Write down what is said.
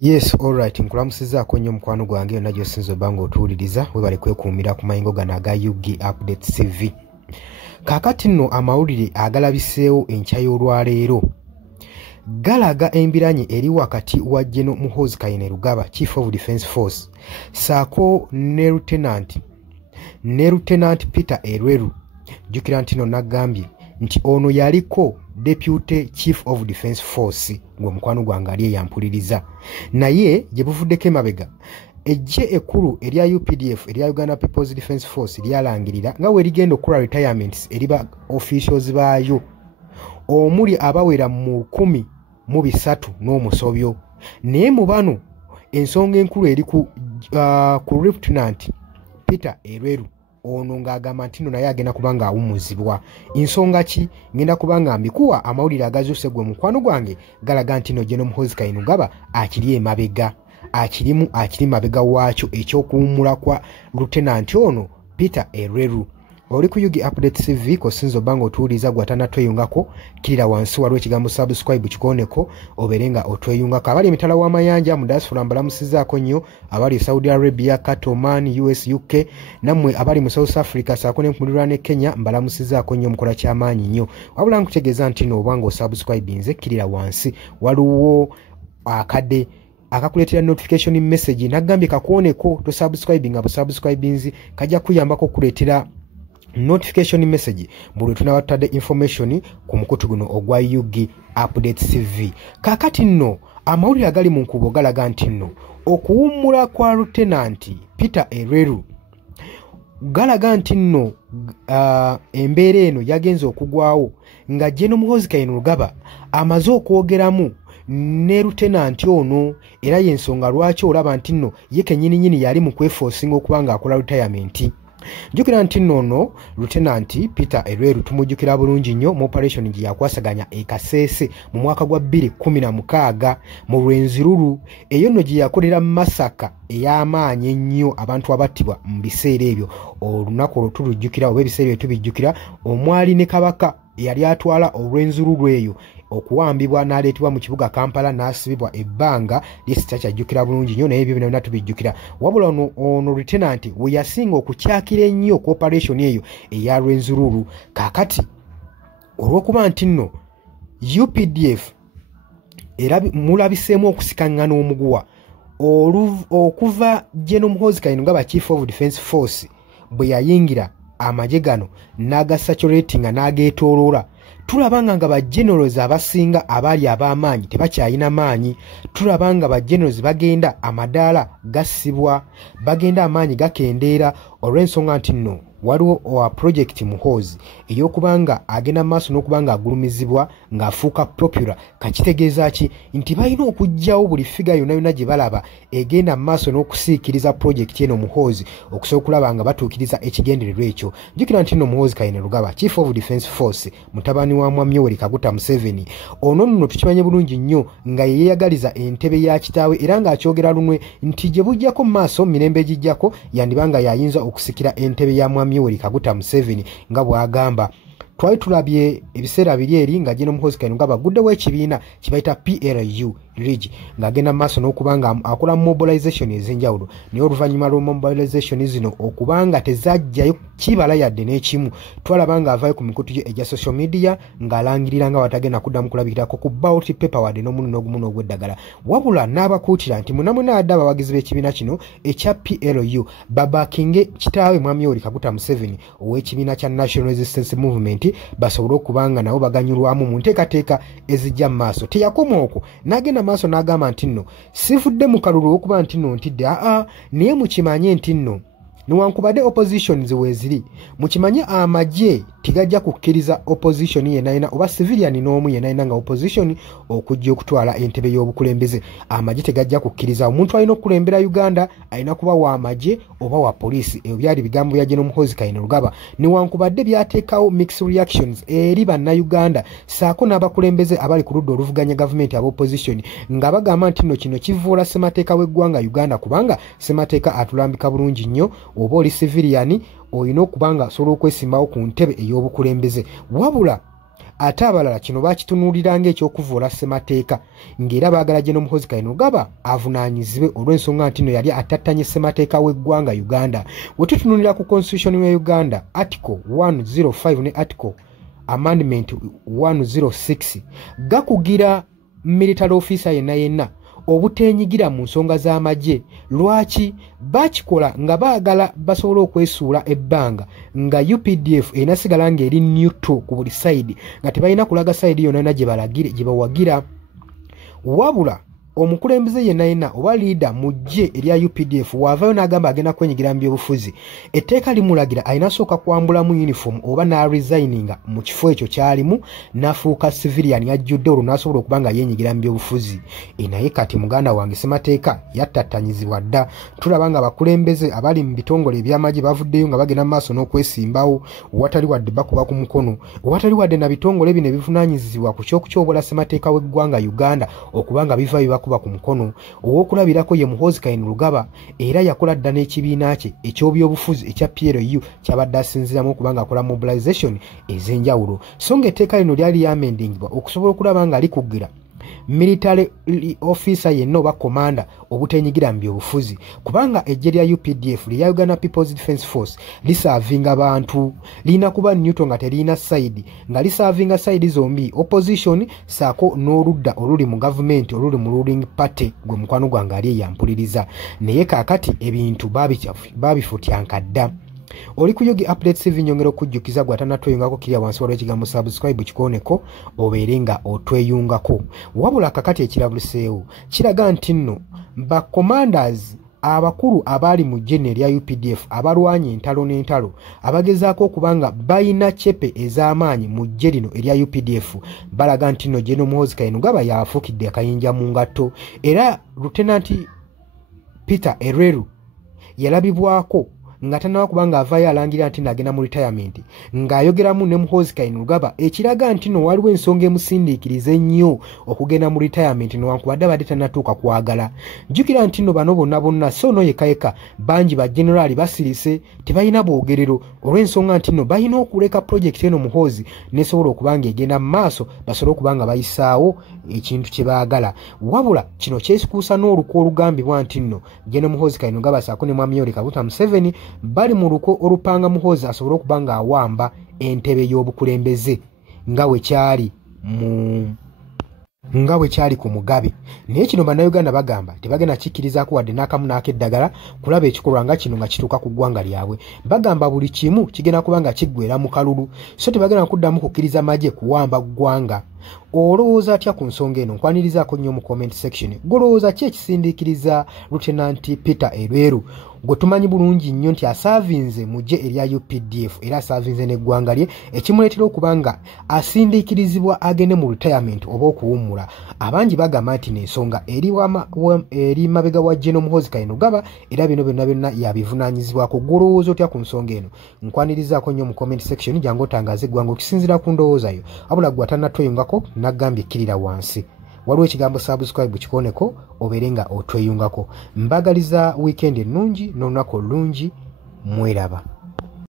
Yes, alright. Nkulamusizaako nnyo mukwano gwange yonna gy'osinza obbanga otuwuliriza webale kwekuumira ku mayingo gano aga UG Updates TV. Kaakati nno amawulire agalabiseewo enkya y'olwaleero galaga embiranye eri wakati wa General Muhoozi Kainerugaba, Chief of Defence Force, saako ne Lieutenant Peter Elweru. Jjukira nti nno nagambye nti ono yaliko Deputy Chief of Defence Force ng'omukwano gwange ali eyampuliriza. Naye gye buvuddeko emabega ejje ekkulu erya UPDF erya Uganda People's Defence Force lyalangirira nga we ligenda okukola retirements eri ba officials baayo omuli abawera mu 13 n'omusobyo. Naye mu bano ensonga enkulu eri ku Lieutenant Peter Elweru. Ono ng'agamba nti nno naye agenda kubanga awummuzibwa. Ensonga ki? Ngenda kubanga mbikuwa amawulire agazuuse gwe mukwano gwange galaga nti nno General Muhoozi Kainerugaba akiri emabega. Akiri mabega waakyo ekyokuwummula kwa Lieutenant ono Peter Elweru. Oli ku UG Updates TV kosinza obbanga otuwuliriza gwatanatweyungako kirira wansi waliwo ekigambo subscribe kikoneko oberenga otweyungako. Abali emitala w'amayanja mu diaspora mbalamusizaako nnyo, abali Saudi Arabia, Qatar, Oman, US, UK, nammwe abali mu South Africa saako ne mpulirwa ne Kenya mbalamusizaako nnyo, mukola kyamaanyi nnyo. Wabula nkutegeeza nti nno obanga osubscribinze kirira wansi waliwo akadde akakuleetera notification message nagambye kakuoneko to subscribing abo subscribinzi kajja kuyambako okuleetera notification message buli tunabatadde information ku mukutu guno ogwa UG Updates TV. Kakati nno amawulire agali mu nkubo galaga nti nno okuwummula kwa Lieutenant Peter Elweru galaga nti nno embeera eno yagenze okugwawo nga General Muhoozi Kainerugaba amaze okwogeramu ne Lieutenant ono era y'ensonga lwaki olaba nti nno ye kennyini yali mu kweforcinga okubanga akola retirement. Jjukira nti nno Lieutenant Peter Elweru tumujjukira bulungi nnyo mu operation gye yakwasaganya e Kasese mu mwaka gwa 2016 mu Rwenzururu. Eyo nno gye yakolera Masaka ey'amaanyi ennyo abantu abattibwa mu biseera ebyo. Olunaku olwo tulujjukira oba ebiseera ebyo tubijjukira, omwali ne Kabaka eyali atwala Olwenzururu eyo okuwambibwa n'aleetebwa mu kibuga Kampala n'asibibwa ebbanga lyesikyajjukira bulungi nnyo, naye ebyo byonna tubijjukira. Wabula ono Lieutenant we yasinga okukyakira ennyo ku operation eyo eya Lwenzururu. Kaakati olw'okuba nti nno UPDF era mulabiseemu okusikaŋŋana omuguwa okuva General Muhoozi Kainerugaba Chief of Defence Force bwe yayingira amagye gano n'agasaturatinga n'ageetooloola. Tulabanga nga ba generals abasinga abali ab'amaanyi tebakyayina maanyi. Tulabanga ba generals bagenda amadaala gassibwa, bagenda amaanyi gakendeera olw'ensonga nti nno waliwo owa project Muhoozi ey'okubanga agenda maaso n'okubanga agulumizibwa ng'afuuka popular. Kakitegeeza ki? Nti balina okuggyawo buli figa yonna gye balaba egenda maaso n'okusiikiriza project eno Muhoozi okusobola okulaba nga batuukiriza ekigendererwa ekyo. Jjukira nti nno Muhoozi Kainerugaba Chief of Defence Force mutabani wa Mwami Yoweri Kaguta Museveni, ono nno tukimanye bulungi nnyo nga ye yeeyagaliza entebe ya kitaawe era ng'akyogera lunwe nti gye bujjako mu maaso mirembe egijjako yandibanga yayinza okusikira entebe ya Mwami Yoweri Kaguta Museveni nga bw'agamba. Twali tulabye ebiseera biri eri nga General Muhoozi Kainerugaba aguddewo ekibiina kye bayita PLU Ridge ng'agenda mu maaso n'okubanga akola mobilization ez'enjawulo, naye oluvannyuma lwa mobilization zino okubanga tezajjayo kibala yadde n'ekimu, twalabanga avaayo ku mikutu gye egya social media ng'alangirira nga watagenda kuddamu kulabikirako ku ballot paper wadde n'omuno n'ogumu n'ogw'eddagala. Wabula n'abakuutira nti munamuna adde abawagizi b'ekibiina kino ekya PLU babakinge kitaawe Mwami Yoweri Kaguta Museveni ow'ekibiina kya National Resistance Movement basobole okubanga nabo baganyulwamu mu nteekateeka ezijja mu maaso. Teyakoma okwo, n'agenda maaso n'agamba nti nno sivudde mu kalulu okuba nti nno ntidde naye mukimanye nti nno newankubadde opposition weeziri mukimanye amagye tigajja kukkiriza opposition yenayina oba civilian n'omu yenayina nga opposition okujja okutwala entebe y'obukulembeze. Amagye tegajja kukkiriza omuntu alina okukulembera Uganda alina kuba wa amagye oba wa poliisi. Ebyo byali bigambo bya General Muhoozi Kainerugaba newankubadde byateekawo mixed reactions eri bannayuganda saako n'abakulembeze abali ku ludda oluvuganya gavumenti aba opposition nga bagamba nti nno kino kivuula ssemateeka w'eggwanga Uganda kubanga ssemateeka atulambika bulungi nnyo oba oli civilian olina okubanga asobola okwesimbawo ku ntebe ey'obukulembeze. Wabula ate abalala kino bakitunuulira ng'ekyokuvuula ssemateeka ng'era baagala General Muhoozi Kainerugaba avunaanyizibwe olw'ensonga nti nno yali atattanye ssemateeka w'eggwanga Uganda. Bwe tutunuulira ku constitution ya Uganda article 105 ne article amendment 106 gakugira military officer yenna obuteenyigira mu nsonga z'amagye. Lwaki bakikola nga baagala basobole okwesuula ebbanga nga UPDF enasigala ng'eri neutral ku buli side nga tebalina kulaga side yonna gye bawagira. Wabula omukulembeze yenna oba leader mu ggye erya UPDF waavayo n'agamba agenda kwenyigira mu byobufuzi, etteeka limulagira alina sooka kwambulamu uniform oba n'aresigninga mu kifo ekyo kyalimu n'afuuka civilian ajjudde olwo n'asobola okuba nga yeenyigira mu byobufuzi. Naye kati muganda wange ssemateeka yattattanyizibwa dda. Tulaba nga abakulembeze abali mu bitongole eby'amagye bavuddeyo nga bagenda mu maaso n'okwesimbawo, watali wadde bakuba ku mukono, watali wadde na bitongole bino ebivunaanyizibwa ku ky'okukyobola ssemateeka w'eggwanga Uganda okuba nga biva ku mukono. Ow'okulabirako ye Muhoozi Kainerugaba era yakola dda n'ekibiina kye eky'obyobufuzi ekya PLU kyabadde asinziramu okuba nga akola mobilization ez'enjawulo. So ng'etteeka lino lyali lyamendingibwa okusobola okulaba nga likugira military officer yenna oba komanda obuteenyigira mu byobufuzi, kubanga eggye lya UPDF lya Uganda People's Defence Force lisaavinga bantu, lina kuba neutral nga terina side, nga lisaavinga side zombi, opposition saako n'oludda oluli mu government oluli mu ruling party gwe mukwano gwange ali yampuliriza. Naye kaakati ebintu babifutyanka dda. Oli ku Yogi Updates TV nyongera okujjukiza gwatanatweyungako kirya wansi waliwo ekigambo subscribe kikooneko obeere nga otweyungako. Wabula kakati ekirabuliseewo kiraga nti nno ba commanders abakulu abaali mu ggye erya UPDF abalwanye entalo n'entalo abagezaako okuba nga balina cepe ez'amaanyi mu ggye lino erya UPDF balaga nti nno General Muhoozi Kainerugaba yafuukidde akayinja mu ngatto. Era Lieutenant Peter Ereru yalabibwako nga tannaba kuba nga avaayo alangira nti nagenda mu retirement ng'ayogeramu ne Muhoozi Kainerugaba, ekiraga nti no waliwo ensonga emusindiikiriza ennyo okugenda mu retirement newankubadde abadde tannatuuka kwagala. Jjukira nti no bano bonna so no yekayeka bangi ba generali basirise tebalina bwogerero olw'ensonga nti no balina okuleka project eno Muhoozi nesobola okuba nga egenda mu maaso basobole okuba nga bayisaawo ekintu kye baagala. Wabula kino kyesikuusa n'oluko olugambibwa nti nno General Muhoozi Kainerugaba saako ne Mwami Yoweri Kaguta Museveni bali mu luko olupanga Muhoozi asobole okuba nga awamba entebe y'obukulembeze nga bwe kyali ku Mugabe. Naye kino bannayuganda bagamba tebagenda kikkirizaako wadde n'akamu n'akeddagala kulaba ekikolwa nga kino nga kituuka ku ggwanga lyabwe. Bagamba buli kimu kigenda kuba nga kiggweera mu kalulu, so tebagenda kuddamu kukkiriza magye kuwamba ggwanga. Olowooza atya ku nsonga eno? Nkwanirizaako nnyo mu comment section. Golowooza ki ekisindiikiriza Lieutenant Peter Ereru gwe tumanyi bulungi nnyo nti asaavinze mu ggye erya UPDF era asaavinze n'eggwanga lye, ekimuleetera okuba nga asindiikirizibwa agende mu retirement oba okuwummula? Abangi bagamba nti n'ensonga eri mabega wa General Muhoozi Kainerugaba era bino byonna yabivunaanyizibwako. Golowooza otya ku nsonga eno? Nkwanirizaako nnyo mu comment section, jangu otangaaze eggwanga okusinziira ku ndowooza yo. Wabula gwe atannatweyungako nagambye ekkirira wansi waliwo ekigambo subscribe kikooneko obeere nga otweyungako. Mbagaliza weekend ennungi n'olunaku olulungi. Mweraba.